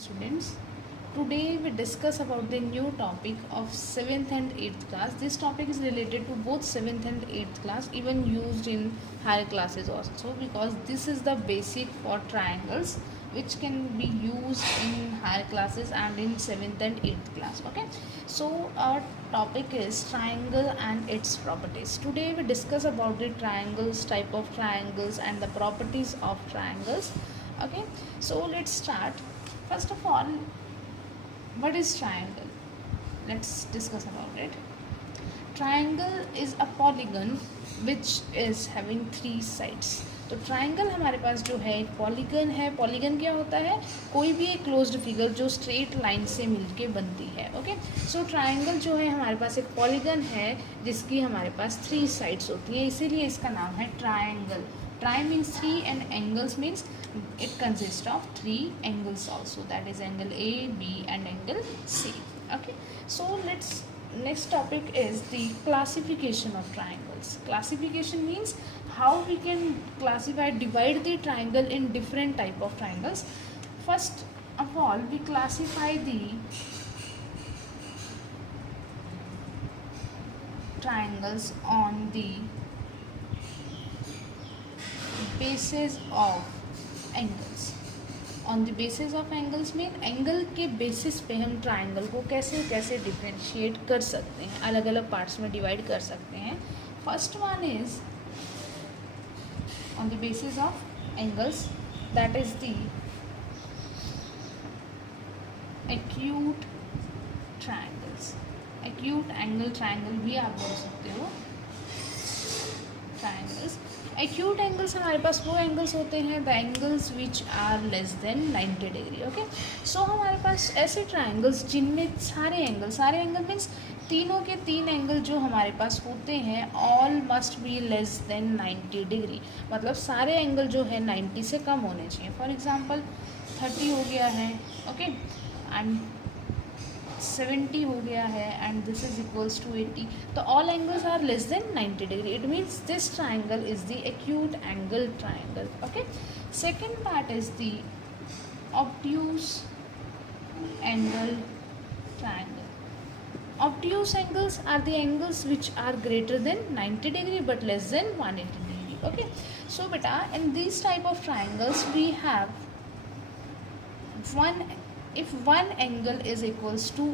Students, today we discuss about the new topic of 7th and 8th class. This topic is related to both 7th and 8th class, even used in higher classes also, because this is the basic for triangles which can be used in higher classes and in 7th and 8th class. Okay, so our topic is triangle and its properties. Today we discuss about the triangles, type of triangles and the properties of triangles. Okay, so let's start. First of all, what is triangle? Let's discuss about it. Triangle is a polygon which is having three sides. तो triangle हमारे पास जो है एक polygon है. Polygon क्या होता है? कोई भी एक क्लोज्ड फिगर जो स्ट्रेट लाइन से मिलके बनती है. ओके, सो ट्राइंगल जो है हमारे पास एक पॉलीगन है जिसकी हमारे पास थ्री साइड्स होती है, इसीलिए इसका नाम है triangle. Tri means three and angles means it consists of three angles also, that is angle A, B and angle C. Okay, so next topic is the classification of triangles. Classification means how we can classify, divide the triangle in different type of triangles. First of all, we classify the triangles on the basis of angles. On the basis of angles में angle के basis पे हम triangle को कैसे कैसे differentiate कर सकते हैं, अलग अलग पार्ट्स में डिवाइड कर सकते हैं. First one is on the basis of angles, that is the acute triangles. Acute angle triangle भी आप बोल सकते हो. ट्राइंगल्स, एक्यूट एंगल्स हमारे पास वो एंगल्स होते हैं the angles which are less than 90 degree. Okay, so हमारे पास ऐसे ट्राइंगल्स जिनमें सारे एंगल मीन्स तीनों के तीन एंगल जो हमारे पास होते हैं all must be less than 90 degree. मतलब सारे एंगल जो है 90 से कम होने चाहिए. फॉर एग्जांपल 30 हो गया है, ओके, एंड 70 हो गया है and this is equals to 80. तो all angles are less than 90 degree. It means this triangle is the acute angle triangle. Okay, second part is the obtuse angle triangle. Obtuse angles are the angles which are greater than 90 degree but less than 180 degree. Okay, so beta, in these type of triangles we have one, if one angle is equals to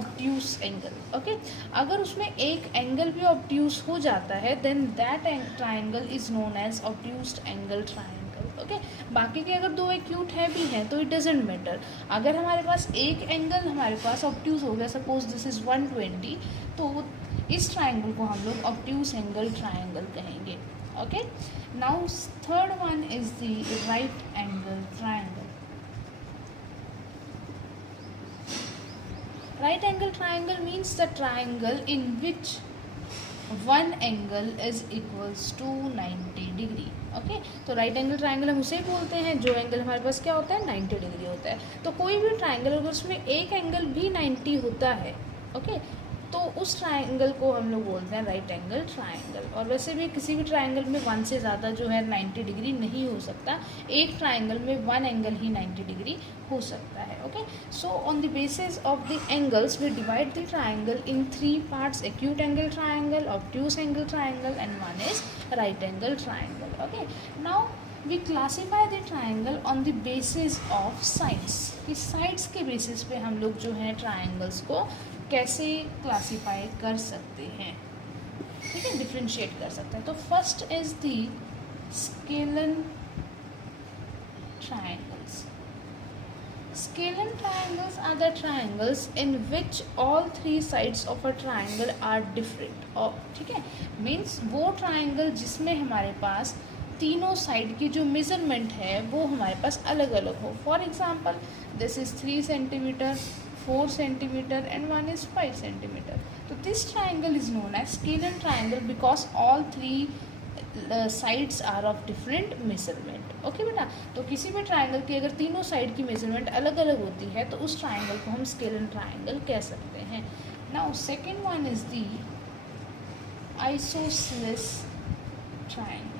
obtuse angle. Okay, अगर उसमें एक angle भी obtuse हो जाता है then that triangle is known as obtuse angle triangle. Okay, बाकी के अगर दो एक्यूट है भी हैं तो इट डजेंट मैटर. अगर हमारे पास एक एंगल हमारे पास ऑब्ट्यूज हो गया, सपोज दिस इज 120, तो इस ट्राइंगल को हम लोग ऑब्ट्यूज एंगल ट्राइंगल कहेंगे. Okay, now third one is the right angle triangle. Right angle triangle means the triangle in which one angle is equals to 90 degree. Okay, तो right angle triangle हम उसे बोलते हैं जो एंगल हमारे पास क्या होता है 90 डिग्री होता है. तो कोई भी ट्राइंगल अगर उसमें एक एंगल भी 90 होता है, ओके, तो उस ट्राइंगल को हम लोग बोलते हैं राइट एंगल ट्राइंगल. और वैसे भी किसी भी ट्राइंगल में वन से ज़्यादा जो है 90 डिग्री नहीं हो सकता. एक ट्राइंगल में वन एंगल ही 90 डिग्री हो सकता है. Okay, so on the basis of the angles we divide the triangle in three parts: acute angle triangle, obtuse angle triangle and one is right angle triangle. Okay, now we classify the triangle on the basis of sides. इस sides के basis पे हम लोग जो है triangles को कैसे classify कर सकते हैं, ठीक है, differentiate कर सकते हैं. तो first is the scalene triangles. Scalene triangles are the triangles in which all three sides of a triangle are different. और ठीक है, मीन्स वो ट्राइंगल जिसमें हमारे पास तीनों साइड की जो मेजरमेंट है वो हमारे पास अलग अलग हो. For example this is 3 centimetre, 4 centimetre and one is 5 centimetre. तो this triangle is known as scalene triangle because all three sides are of different measurement. Okay बेटा, तो किसी भी ट्राइंगल की अगर तीनों साइड की मेजरमेंट अलग अलग होती है तो उस ट्राइंगल को हम स्केलन ट्राइंगल कह सकते हैं. Now second one is the isosceles triangle.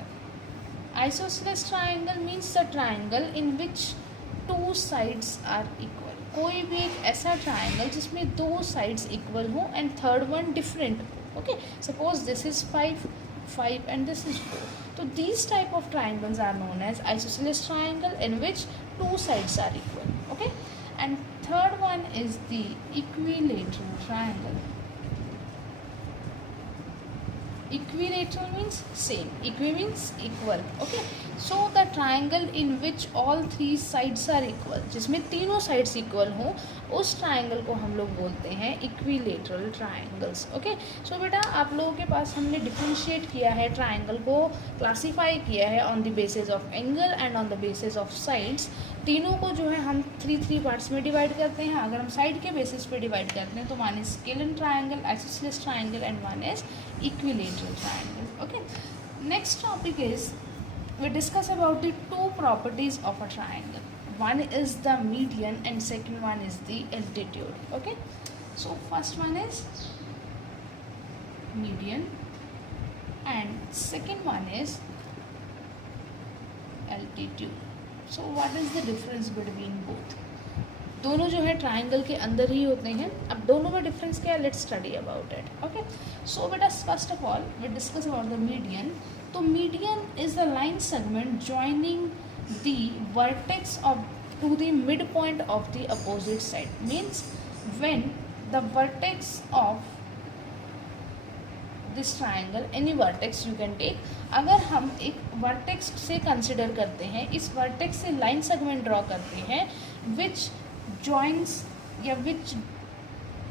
Isosceles triangle means the triangle in which two sides are equal, कोई भी एक ऐसा ट्राइंगल जिसमें दो साइड्स इक्वल हो एंड थर्ड वन डिफरेंट हो. Okay, suppose this is 5 and this is 4. So these type of triangles are known as isosceles triangle in which two sides are equal. Okay, and third one is the equilateral triangle. Equilateral means same, equi means equal. Okay, so the triangle in which all three sides are equal, जिसमें तीनों sides equal हो, उस triangle को हम लोग बोलते हैं equilateral triangles. Okay, so बेटा आप लोगों के पास हमने differentiate किया है triangle को, classify किया है on the basis of angle and on the basis of sides. तीनों को जो है हम 3 पार्ट्स में डिवाइड करते हैं. अगर हम साइड के बेसिस पे डिवाइड करते हैं तो one is scalar triangle, isosceles triangle and one is equilateral triangle. Okay, next topic is we discuss about the two properties of a triangle. One is the median and second one is the altitude. Okay, so first one is median and second one is altitude. So what is the difference between both? दोनों जो है triangle के अंदर ही होते हैं. अब दोनों में डिफरेंस क्या है, let's study about it. Okay, so बेटा first of all we discuss about the median. तो median is the line segment joining the vertex of to the mid point of the opposite side. Means when the vertex of this triangle, any vertex you can take, अगर हम एक vertex से consider करते हैं, इस vertex से line segment draw करते हैं विच joins या which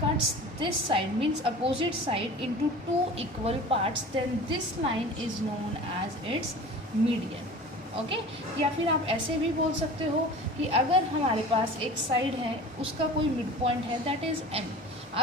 cuts this side means opposite side into two equal parts, then this line is known as its median. Okay, या फिर आप ऐसे भी बोल सकते हो कि अगर हमारे पास एक साइड है उसका कोई मिड पॉइंट है दैट इज़ m.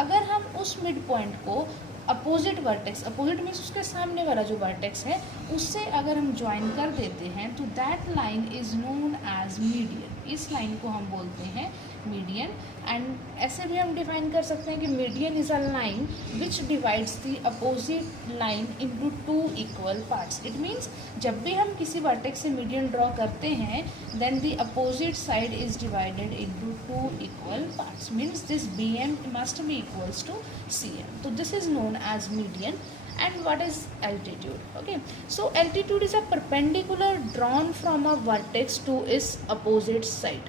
अगर हम उस मिड पॉइंट को अपोजिट वर्टेक्स, अपोजिट मीन्स उसके सामने वाला जो वर्टेक्स है उससे अगर हम ज्वाइन कर देते हैं तो that line is known as median. इस लाइन को हम बोलते हैं मीडियन. एंड ऐसे भी हम डिफाइन कर सकते हैं कि median is a line which divides the opposite line into two equal parts. It means जब भी हम किसी वर्टेक्स से मीडियन ड्रॉ करते हैं then the opposite side is divided into two equal parts. Means this BM must be equals to CM. तो this is known as median. And what is altitude? Okay, so altitude is a perpendicular drawn from a vertex to its opposite side.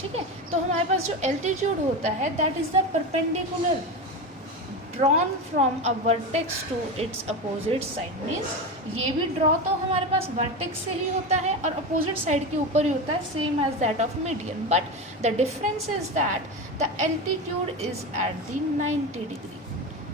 ठीक है, तो हमारे पास जो altitude होता है that is the perpendicular drawn from a vertex to its opposite side. means ये भी draw तो हमारे पास vertex से ही होता है और opposite side के ऊपर ही होता है, same as that of median. But the difference is that the altitude is at the 90 degree.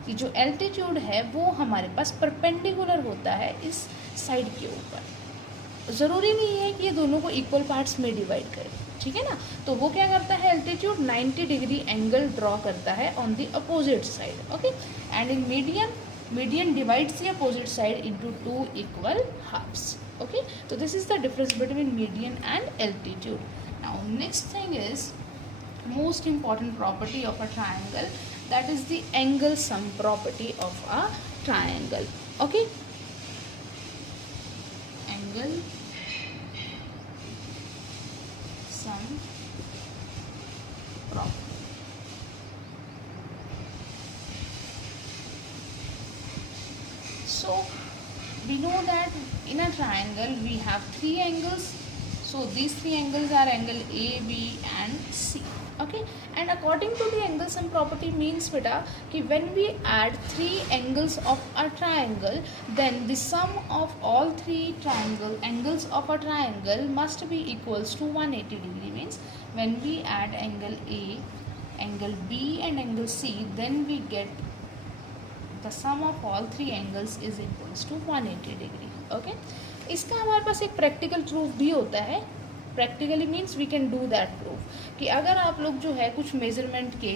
कि जो एल्टीट्यूड है वो हमारे पास परपेंडिकुलर होता है इस साइड के ऊपर. ज़रूरी नहीं है कि ये दोनों को इक्वल पार्ट्स में डिवाइड करें, ठीक है ना. तो वो क्या करता है, एल्टीट्यूड 90 डिग्री एंगल ड्रॉ करता है on the opposite side. Okay, and in median divides the opposite side into two equal halves. Okay, तो this is the difference between median and altitude. Now next thing is most important property of a triangle, that is the angle sum property of a triangle. Okay, angle sum property. So we know that in a triangle we have three angles. So these three angles are angle A, B and C. Okay, and according to the angle sum property means beta कि when we add three angles of a triangle then the sum of all three angles of a triangle must be equals to 180 degree. means when we add angle A, angle B and angle C then we get the sum of all three angles is equals to 180 degree. Okay, इसका हमारे पास एक practical proof भी होता है. Practically means we can do that proof कि अगर आप लोग जो है कुछ मेजरमेंट के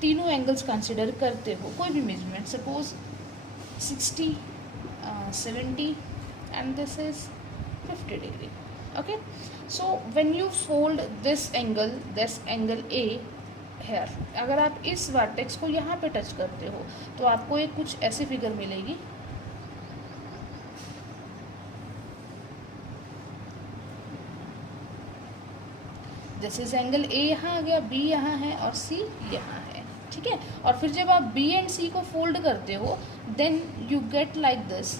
तीनों एंगल्स कंसिडर करते हो, कोई भी measurement, suppose 60, 70 and this is 50 degree. Okay, so when you fold this angle A here, अगर आप इस वर्टेक्स को यहाँ पे टच करते हो तो आपको एक कुछ ऐसी फिगर मिलेगी. दिस इज एंगल ए यहाँ आ गया, बी यहाँ है और सी यहाँ है, ठीक है। और फिर जब आप बी एंड सी को फोल्ड करते हो then you get like this,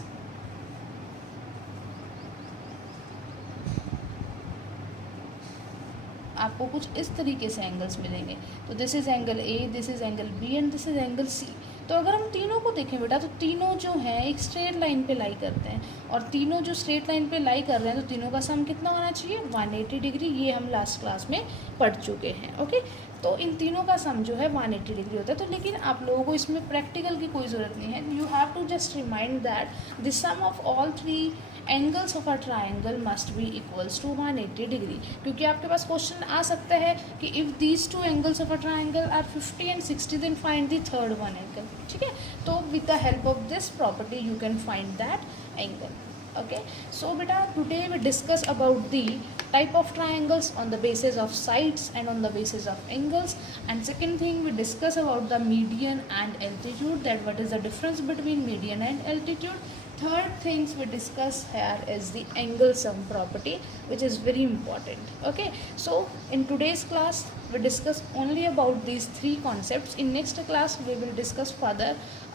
आपको कुछ इस तरीके से एंगल्स मिलेंगे। तो this is angle A, this is angle B and this is angle C. तो अगर हम तीनों को देखें बेटा तो तीनों जो हैं एक स्ट्रेट लाइन पे लाई करते हैं, और तीनों जो स्ट्रेट लाइन पे लाई कर रहे हैं तो तीनों का सम कितना होना चाहिए 180 डिग्री। ये हम लास्ट क्लास में पढ़ चुके हैं, ओके। तो इन तीनों का सम जो है 180 डिग्री होता है। तो लेकिन आप लोगों को इसमें प्रैक्टिकल की कोई ज़रूरत नहीं है, you have to just remind that the sum of all three angles of a triangle must be equals to 180 degree. क्योंकि आपके पास क्वेश्चन आ सकता है कि if these two angles of a triangle are 50 and 60 then find the third one angle, ठीक है। तो with the help of this property you can find that angle, okay। So beta today we discuss about the type of triangles on the basis of sides and on the basis of angles, and second thing we discuss about the median and altitude, that what is the difference between median and altitude. Third things we discuss here is the angle sum property, which is very important, okay। So in today's class we discuss only about these three concepts. In next class we will discuss further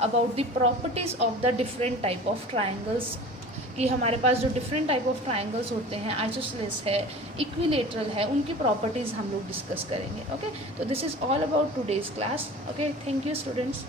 about the properties of the different type of triangles, कि हमारे पास जो different type of triangles होते हैं, isosceles है, equilateral है, उनकी properties हम लोग डिस्कस करेंगे, ओके। तो this is all about today's class, okay. Thank you students.